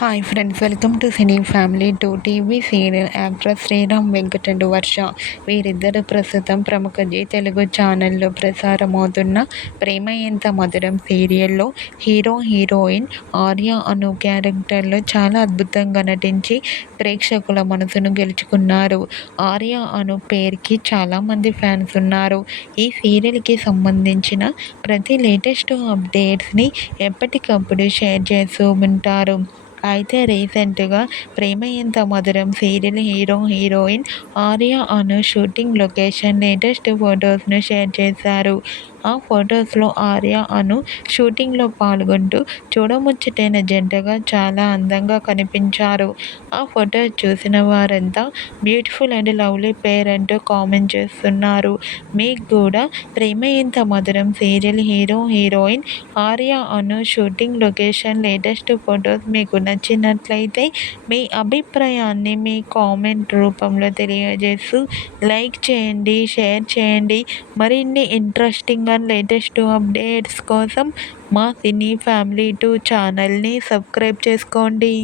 Hi friends, welcome to cine family two. TV serial actress Sriram Venkat and Varsha వీరిద్దరు ప్రస్తుతం ప్రముఖ G Telugu ఛానల్లో ప్రసారమవుతున్న ప్రేమ ఎంత మధురం సీరియల్లో హీరో హీరోయిన్ ఆర్య అను క్యారెక్టర్లో చాలా అద్భుతంగా నటించి ప్రేక్షకుల మనసును గెలుచుకున్నారు. ఆర్య అను పేరుకి చాలామంది ఫ్యాన్స్ ఉన్నారు. ఈ సీరియల్కి సంబంధించిన ప్రతి లేటెస్ట్ అప్డేట్స్ని ఎప్పటికప్పుడు షేర్ చేస్తూ ఉంటారు. అయితే రీసెంట్గా ప్రేమ ఎంత మధురం సీరియల్ హీరో హీరోయిన్ ఆర్య అను షూటింగ్ లొకేషన్ లేటెస్ట్ ఫొటోస్ను షేర్ చేశారు. ఆ ఫొటోస్లో ఆర్య అను షూటింగ్లో పాల్గొంటూ చూడముచ్చటైన జంటగా చాలా అందంగా కనిపించారు. ఆ ఫొటోస్ చూసిన వారంతా బ్యూటిఫుల్ అండ్ లవ్లీ పేర్ అంటూ కామెంట్ చేస్తున్నారు. మీకు కూడా ప్రేమ ఎంత మధురం సీరియల్ హీరో హీరోయిన్ ఆర్య అను షూటింగ్ లొకేషన్ లేటెస్ట్ ఫొటోస్ మీకు నచ్చినట్లయితే మీ అభిప్రాయాన్ని మీ కామెంట్ రూపంలో తెలియజేస్తూ లైక్ చేయండి, షేర్ చేయండి. మరిన్ని ఇంట్రెస్టింగ్ అండ్ లేటెస్ట్ అప్డేట్స్ కోసం మా సినీ ఫ్యామిలీ 2 ఛానల్ని సబ్స్క్రైబ్ చేసుకోండి.